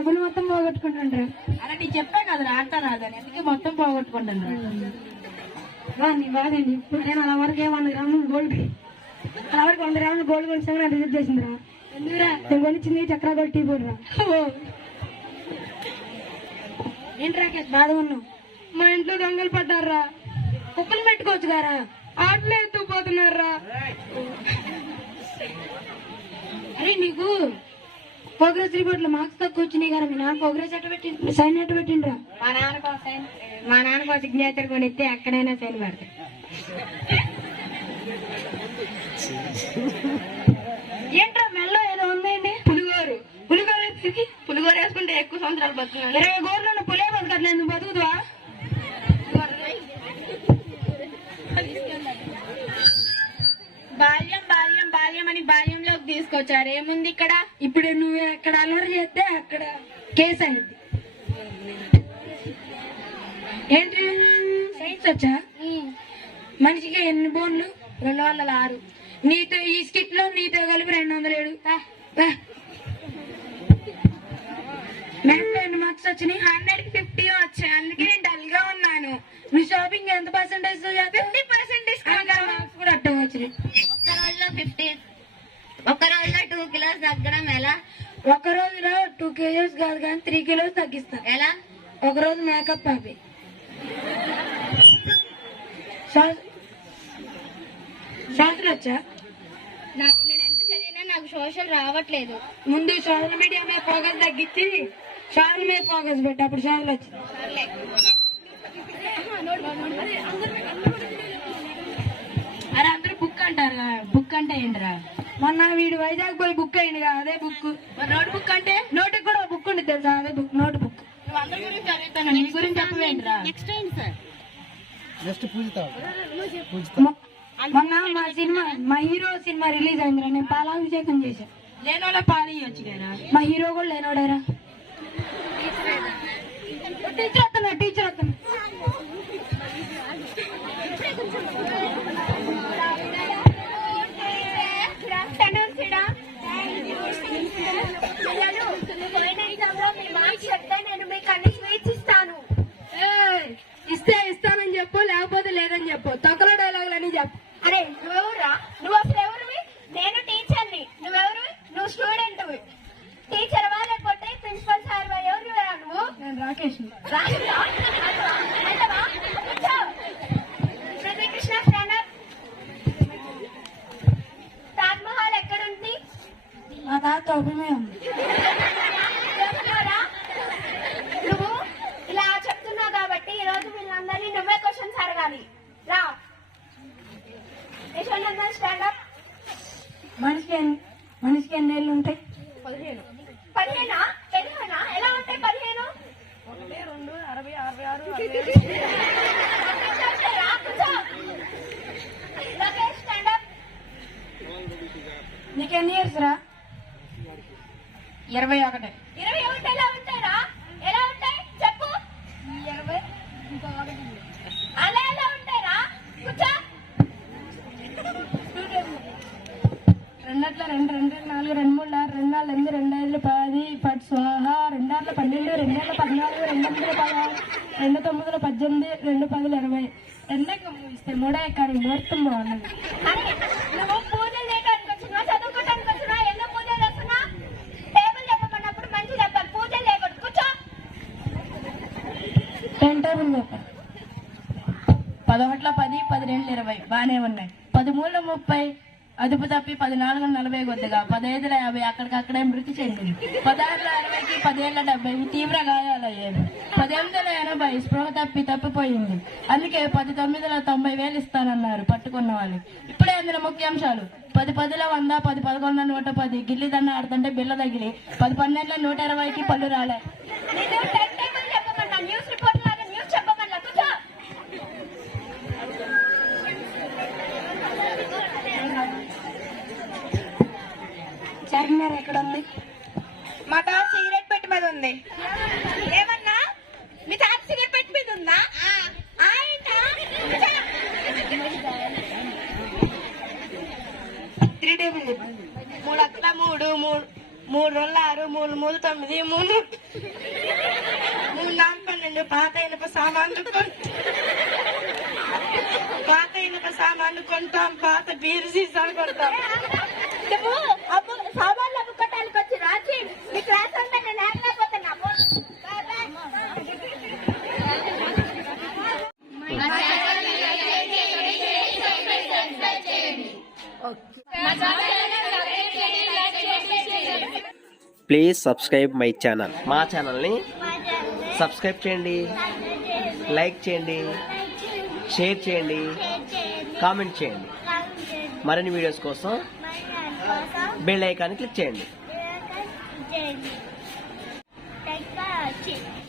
డబ్బులు మొత్తం పోగొట్టుకుంటుండ్రా. అలా నీ చెప్పా కదా ఆడతా రాదని, అందుకే మొత్తం పోగొట్టుకుంటుండ్రా. నీ బాధండి. ఇప్పుడు నేను అలా వరకు 100 గ్రాములు గోల్డ్, అలా వరకు 100 గ్రాములు గోల్డ్ కొనిస్తాను నాకు రిజెక్ట్ చేసిందిరా. ఎందుకురా? నేను కొనిచ్చింది చక్రా గోల్డ్ టీ పోడురా. ఏంటి రాకేష్ బాధ ఉన్నావు? మా ఇంట్లో దొంగలు పడ్డారా. కుప్పలు పెట్టుకోవచ్చు గారా, ఆటలు ఎత్తుకుపోతున్నారా. అరే నీకు ప్రోగ్రెస్ రిపోర్ట్ లో మార్క్స్ తక్కువ వచ్చినాయి కదా, మీ నాన్న ప్రోగ్రెస్ ఎట్ట పెట్టిండ్రు, సైన్ ఎట్ట పెట్టిండ్రా? మా నాన్నకో సిగ్నేచర్ కొనిస్తే ఎక్కడైనా సైన్ పెడతాయి. ఏంట్రా మెల్లో ఏదో ఉందండి? పులిగోరు. పులిగోరు వేసుకుంటే ఎక్కువ సంవత్సరాలు బతుకున్నాను. 20 గోర్లు పులే బతకట్లేదు, బతుకుతువా? బాల్యం బాల్యం బాల్యం అని బాల్యంలోకి తీసుకొచ్చారు. ఏముంది ఇక్కడ? ఇప్పుడు నువ్వు ఎక్కడ అలవాటు చేస్తే అక్కడ కేసు అయింది. ఏంటి సైన్స్ వచ్చా? మనిషికి ఎన్ని బోన్లు? 206. నీతో ఈ స్కిట్ లో నీతో కలిపి 207. మ్యాథ్స్ లో ఎన్ని మార్క్స్ వచ్చినాయి? 100కి 50 వచ్చాయి. అందుకే నేను డల్ గా ఉన్నాను. నువ్వు షాపింగ్ ఎంత పర్సెంటేజ్ తో చేస్తే 50% డిస్కౌంట్. మార్క్స్ కూడా అట్ట వచ్చినాయి. ఒక్క రోజులో 2 కిలోస్ తగ్గడం ఎలా? ఒక రోజులో 2 kgs కాదు కానీ 3 kilos తగ్గిస్తా. ఎలా? ఒక రోజు మేకప్ ఆపి. శాస్త్రం వచ్చా? నేను ఎంత చదివినా నాకు సోషల్ రావట్లేదు. ముందు సోషల్ మీడియా మీద ఫోకస్ తగ్గించి సోషల్ మీద ఫోకస్ పెట్టి అప్పుడు సోషల్ వచ్చింది. అరే అందరూ బుక్ అంటారు. బుక్ అంటే ఏంటరా? మొన్న వీడు వైజాగ్ పోయి బుక్ అయింది కదా, అదే బుక్. నోట్ బుక్ అంటే? నోటికి కూడా బుక్ ఉంది తెలుసా, అదే బుక్, నోట్ బుక్. నువ్వు అందరి గురించి చదువుతాను, నీ గురించి చెప్పవేంట్రా? నెక్స్ట్ ఏంటి సార్? మొన్న మా హీరో సినిమా రిలీజ్ అయిందిరా, నేను పాలాభిషేకం చేశా. లేనోళ్ళ పాలు ఇవ్వచ్చు కదా. మా హీరో కూడా లేనోడేరా. టీచర్ వస్తున్నా. ఇస్తానని చెప్పు, లేకపోతే లేదని చెప్పు. తొక్కలో డైలాగులని చెప్పు. అరే నువ్వెవరురా? నువ్వు అసలు ఎవరివి? నేను టీచర్ని. నువ్వెవరు? నువ్వు స్టూడెంట్. టీచర్ లేకపోతే ప్రిన్సిపల్ సార్ ఎవరురా నువ్వు? నేను రాకేష్. కృష్ణ స్టాండప్. తాజ్ మహల్ ఎక్కడుంది? మా తాత ఒప్పమే ఉంది. నువ్వు ఇలా చెప్తున్నావు కాబట్టి ఈ రోజు వీళ్ళందరినీ నువ్వే క్వశ్చన్స్ అడగాలి. రా యశ్వంత్ స్టాండప్. మనిషికి ఎన్ని ఏళ్ళు ఉంటాయి? 15. 15 ఎలా ఉంటాయి? 15 2 60 66 లోకేష్ స్టాండప్. నీకెన్ని ఇయర్స్ రా? 21. 21 ఎలా ఉంటారా? ఎలా ఉంటాయి చెప్పు. 20 అలా ఎలా ఉంటారా? కూర్చో. 2 2 2 4 2 3 6 2 4 8 2 5 10 10 స్వాహా 2 6 12 2 6 14 2 9 16 2 9 18 2 10 20 2 ఇస్తే 3 ఎక్కడి మొత్తం బాగున్నది. నువ్వు పూజలు చేయడానికి వచ్చినా చదువుకోవడానికి వచ్చినా ఎన్నో పూజలు చేస్తున్నా? టేబుల్ చెప్పమన్నప్పుడు మంచి చెప్పాలి, పూజలు చేయకూడదు. కూర్చో. 10 టేబుల్ చెప్పాలి. 11 10 12 20 బానే ఉన్నాయి. 13 30 అదుపు తప్పి 14 40 కొద్దిగా 15 50 అక్కడికక్కడే మృతి చెందింది. 16 60కి 10 70 తీవ్ర గాయాలయ్యేది. 18 80 స్పృహ తప్పిపోయింది. అందుకే 19 90,000 ఇస్తానన్నారు పట్టుకున్న వాళ్ళు. ఇప్పుడే అందిన ముఖ్యాంశాలు. 10 10 100 10 11 110 గిల్లిదన్న ఆడుతుంటే బిల్ల తగిలి 10 12 120కి పళ్ళు రాలే. టేబుల్ చెప్పమన్నా న్యూస్ రిపోర్ట్ లాగా న్యూస్ చెప్పమన్నా. కూర్చో. చార్మినార్ ఎక్కడ ఉంది? మా తాత సిగరెట్ పెట్టి మీద ఉంది. ఏమన్నా? మీ తాత సిగరెట్ పెట్టి మీద ఉందా? 3 టేబుల్ చెప్పు. 3 3 3 3 2 6 3 3 9 3 3 4 12 పాత ఇనుప సామాన్లు కొంటాం పాత బీరు సీసాలు కొంటాం. నువ్వు సామాన్లు అమ్ముకోవటానికి వచ్చి రాజీ నీ క్లాస్ అంతా నేను ఆడలేకపోతున్నా. Please subscribe my channel. మా ఛానల్ని సబ్స్క్రైబ్ చేయండి, లైక్ చేయండి, షేర్ చేయండి, కామెంట్ చేయండి. మరిన్ని వీడియోస్ కోసం బెల్ ఐకాన్ క్లిక్ చేయండి.